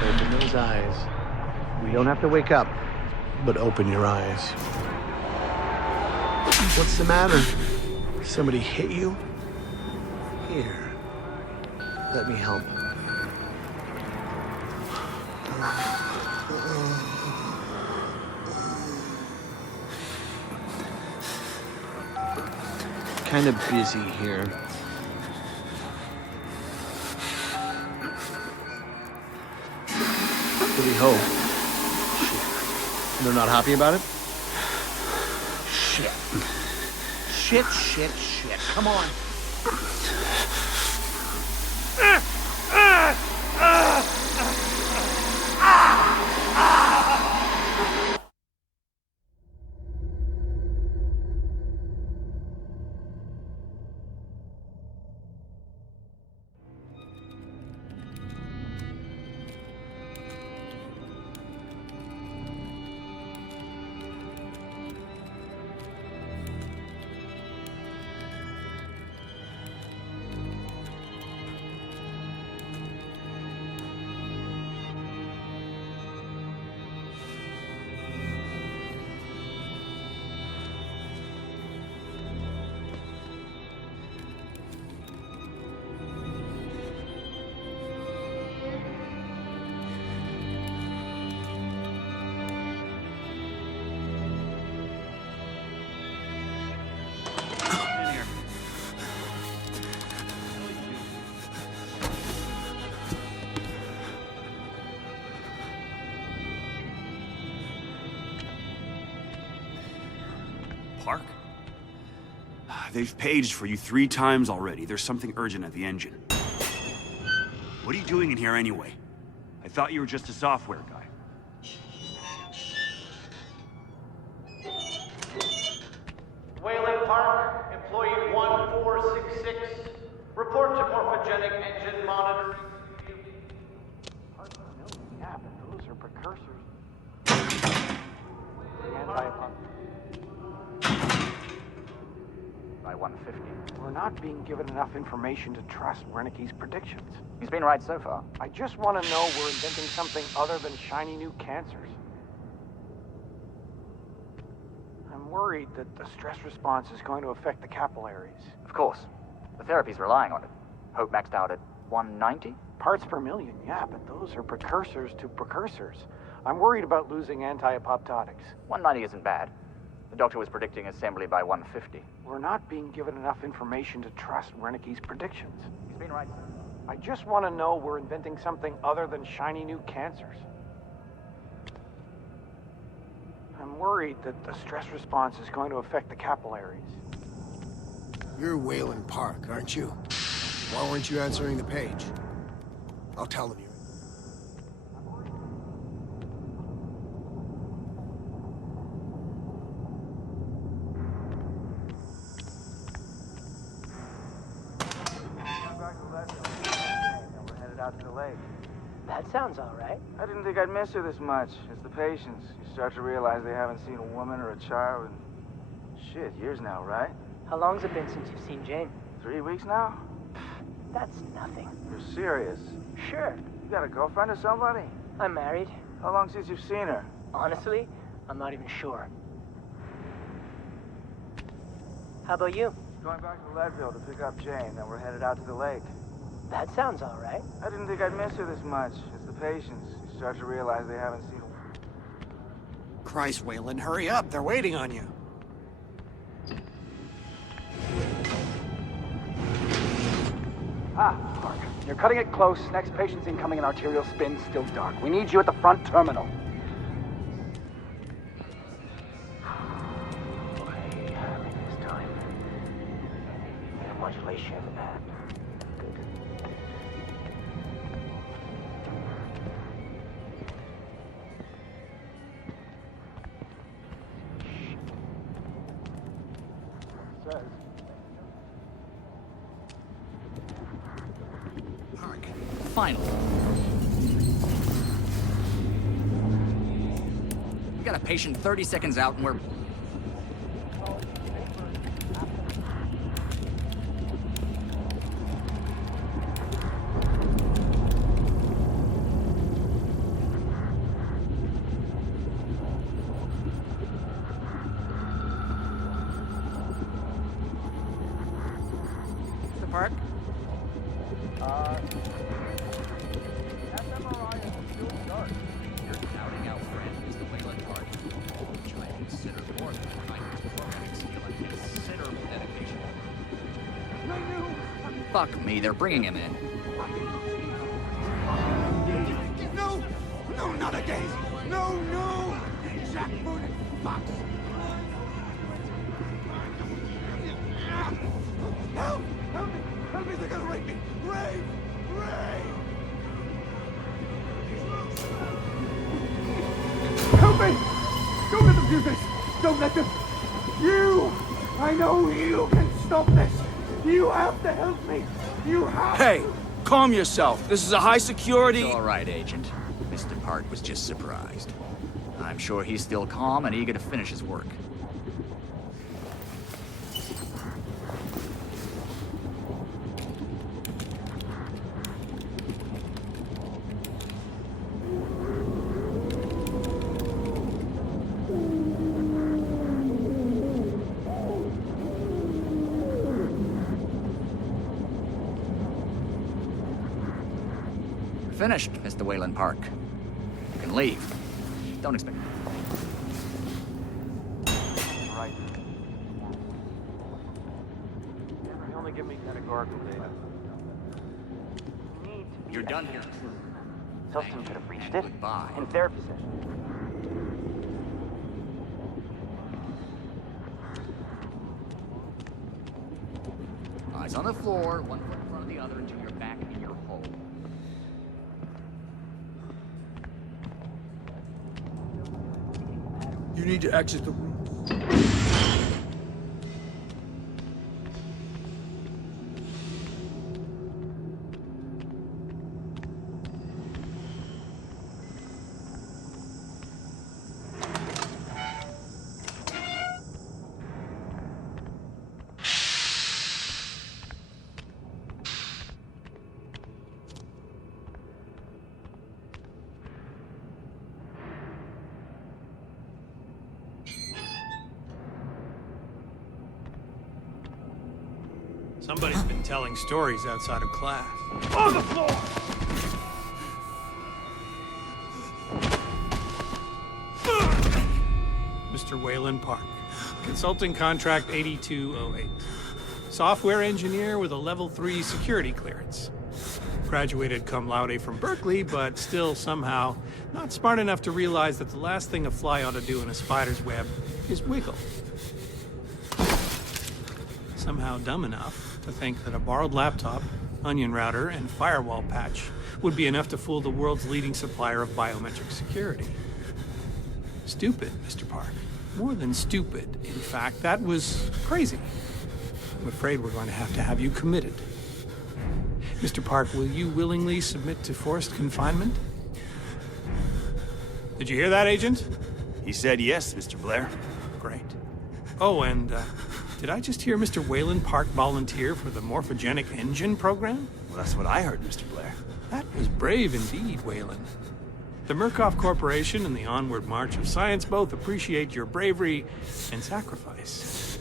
Open those eyes. We don't have to wake up, but open your eyes. What's the matter? Somebody hit you? Here. Let me help. Kind of busy here. Really hope. Shit. They're not happy about it? Shit. Shit. Come on. Park? They've paged for you 3 times already. There's something urgent at the engine. What are you doing in here anyway? I thought you were just a software guy. Wayland Park, employee 1466. Report to morphogenic engine monitoring. Yeah, but those are precursors. By 150. We're not being given enough information to trust Wernicke's predictions. He's been right so far. I just want to know we're inventing something other than shiny new cancers. I'm worried that the stress response is going to affect the capillaries. Of course. The therapy's relying on it. Hope maxed out at 190? Parts per million, yeah, but those are precursors to precursors. I'm worried about losing anti-apoptotics. 190 isn't bad. The doctor was predicting assembly by 150. We're not being given enough information to trust Wernicke's predictions. He's been right, sir. I just want to know we're inventing something other than shiny new cancers. I'm worried that the stress response is going to affect the capillaries. You're Wayland Park, aren't you? Why weren't you answering the page? I'll tell them you. That sounds all right. I didn't think I'd miss her this much. It's the patients. You start to realize they haven't seen a woman or a child in... shit, years now, right? How long's it been since you've seen Jane? 3 weeks now? That's nothing. You're serious? Sure. You got a girlfriend or somebody? I'm married. How long since you've seen her? Honestly, I'm not even sure. How about you? Going back to Leadville to pick up Jane, then we're headed out to the lake. That sounds all right. I didn't think I'd miss her this much. It's the patients. You start to realize they haven't seen a... Christ, Wayland, hurry up. They're waiting on you. Park. You're cutting it close. Next patient's incoming and arterial spin still dark. We need you at the front terminal. Congratulations. Park. Finally. We got a patient 30 seconds out and we're... Mr. Park? You're doubting our friend, Mr. Wayland Park, which I consider more than a kindness to organic skill and considerable dedication. Fuck me, they're bringing him in. No! No, not again! No, no! Jackbooted fox! Help! Help me! Help me! They're gonna rape me! Rape! Rape! Help me! Don't let them do this! Don't let them! You! I know you can stop this! You have to help me! You have Hey, to! calm yourself. This is a high security... It's all right, Agent. Mr. Park was just surprised. I'm sure he's still calm and eager to finish his work. Finished, Mr. Wayland Park. You can leave. Don't expect... Right. They only give me categorical data. You're done here. Sultan could have reached it Goodbye. in therapy session. Eyes on the floor, one foot in front of the other until you're back in your hole. You need to exit the room. Somebody's been telling stories outside of class. On the floor! Mr. Wayland Park, Consulting Contract 8208. Software engineer with a level 3 security clearance. Graduated cum laude from Berkeley, but still somehow not smart enough to realize that the last thing a fly ought to do in a spider's web is wiggle. Somehow dumb enough to think that a borrowed laptop, onion router, and firewall patch would be enough to fool the world's leading supplier of biometric security. Stupid, Mr. Park. More than stupid. In fact, that was crazy. I'm afraid we're going to have you committed. Mr. Park, will you willingly submit to forced confinement? Did you hear that, Agent? He said yes, Mr. Blair. Great. Oh, and did I just hear Mr. Wayland Park volunteer for the morphogenic engine program? Well, that's what I heard, Mr. Blair. That was brave indeed, Wayland. The Murkoff Corporation and the Onward March of Science both appreciate your bravery and sacrifice.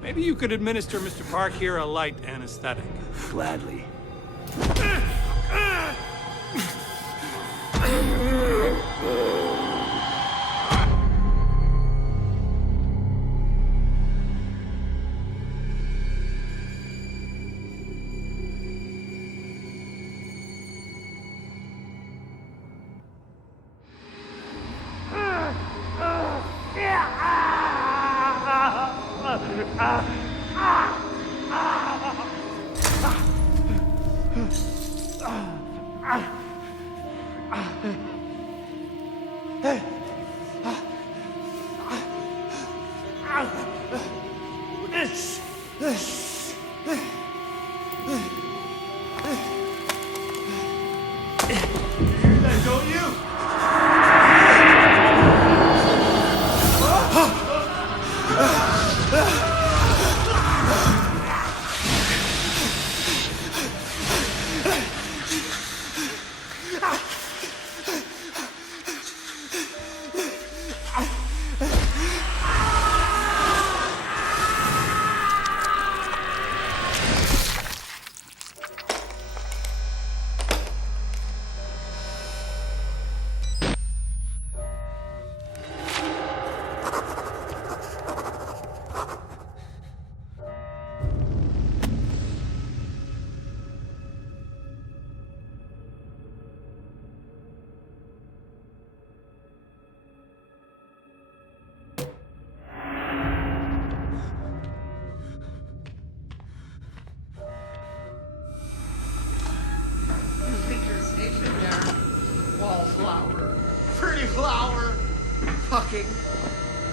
Maybe you could administer Mr. Park here a light anesthetic. Gladly. talking,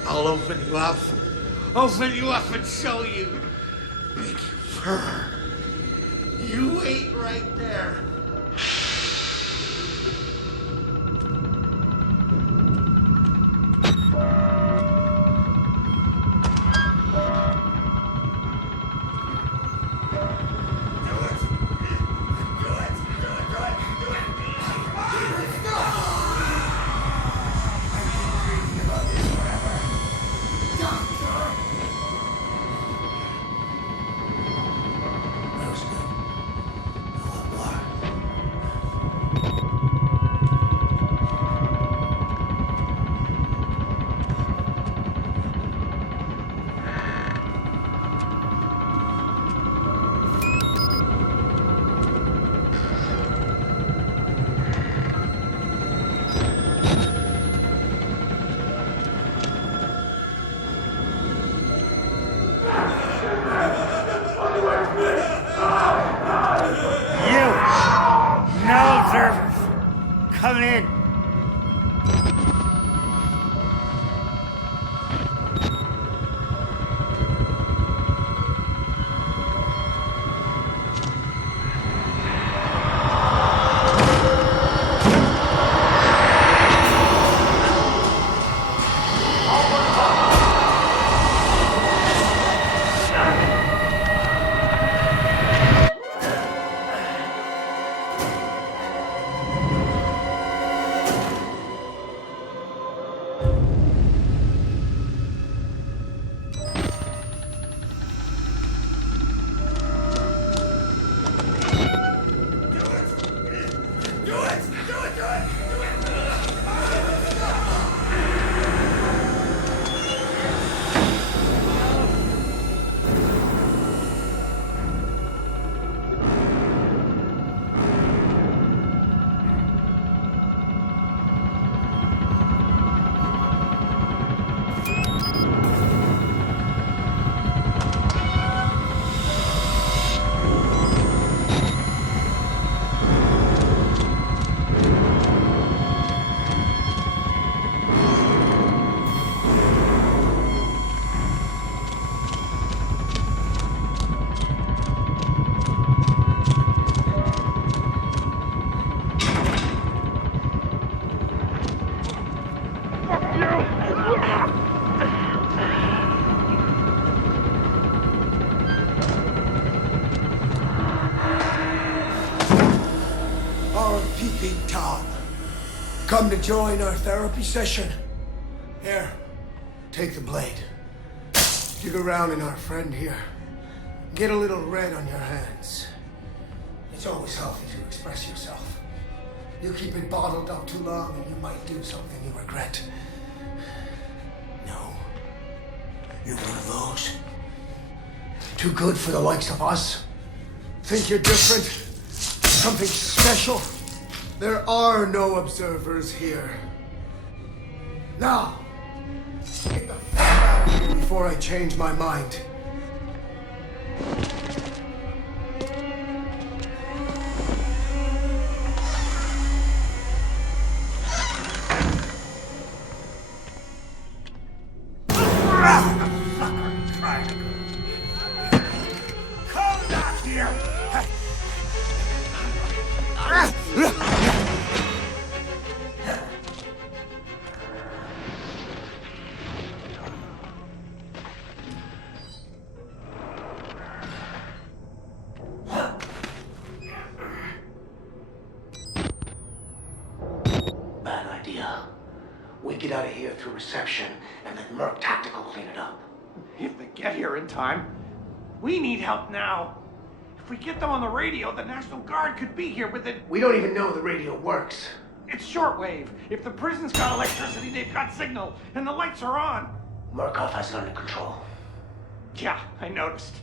I'll open you up. Open you up and show you. Make you fur. You wait right there. Come in. Come to join our therapy session. Here, take the blade. Dig around in our friend here. Get a little red on your hands. It's always healthy to express yourself. You keep it bottled up too long and you might do something you regret. No. You're one of those. Too good for the likes of us. Think you're different? Something special? There are no observers here. Now, get the fuck out of here before I change my mind. Come back here! Bad idea. We get out of here through reception and let Merc Tactical clean it up. If they get here in time. We need help now. If we get them on the radio, the National Guard could be here within... We don't even know the radio works. It's shortwave. If the prison's got electricity, they've got signal, and the lights are on. Murkoff has it under control. Yeah, I noticed.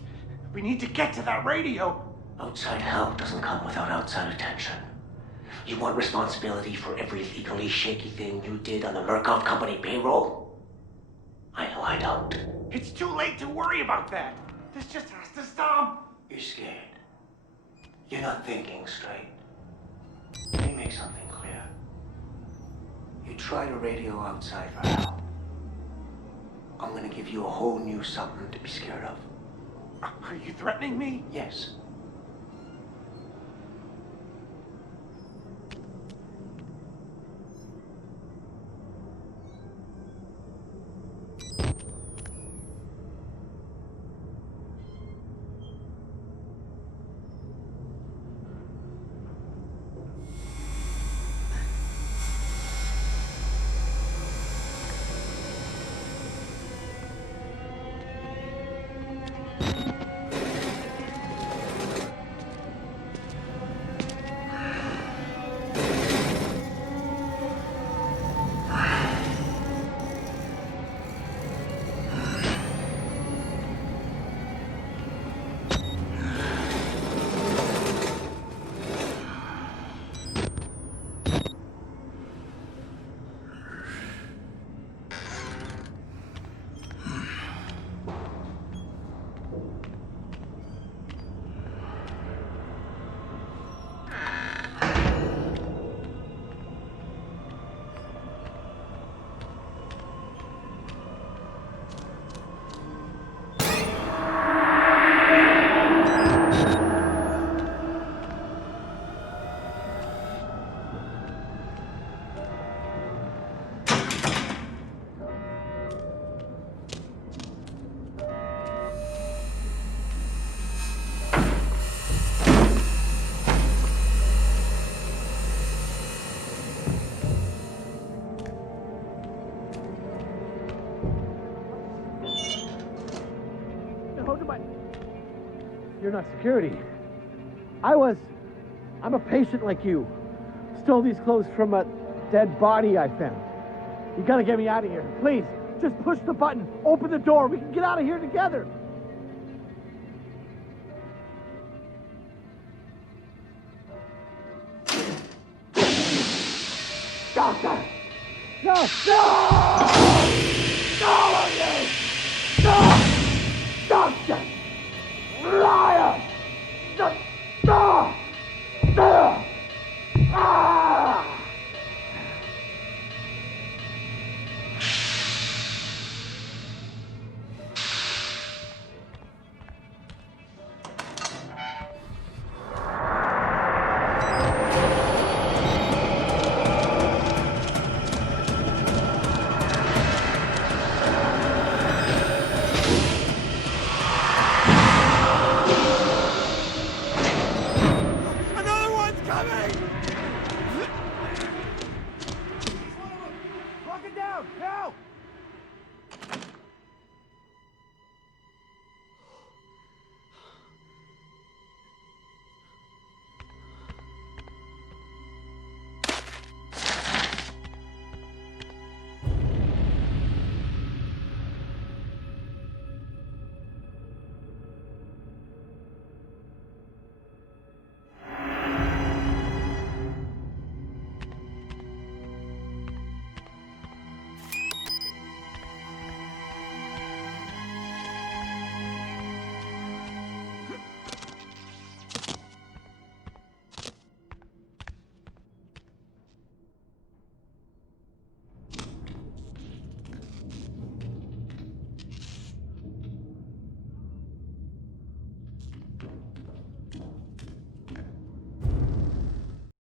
We need to get to that radio. Outside help doesn't come without outside attention. You want responsibility for every legally shaky thing you did on the Murkoff Company payroll? I don't. It's too late to worry about that. This just has to stop. You're scared. You're not thinking straight. Let me make something clear. You try to radio outside for help. give you a whole new something to be scared of. Are you threatening me? Yes. You're not security. I'm a patient like you. Stole these clothes from a dead body I found. You gotta get me out of here. Please, just push the button. Open the door. We can get out of here together. Stop that! No! No!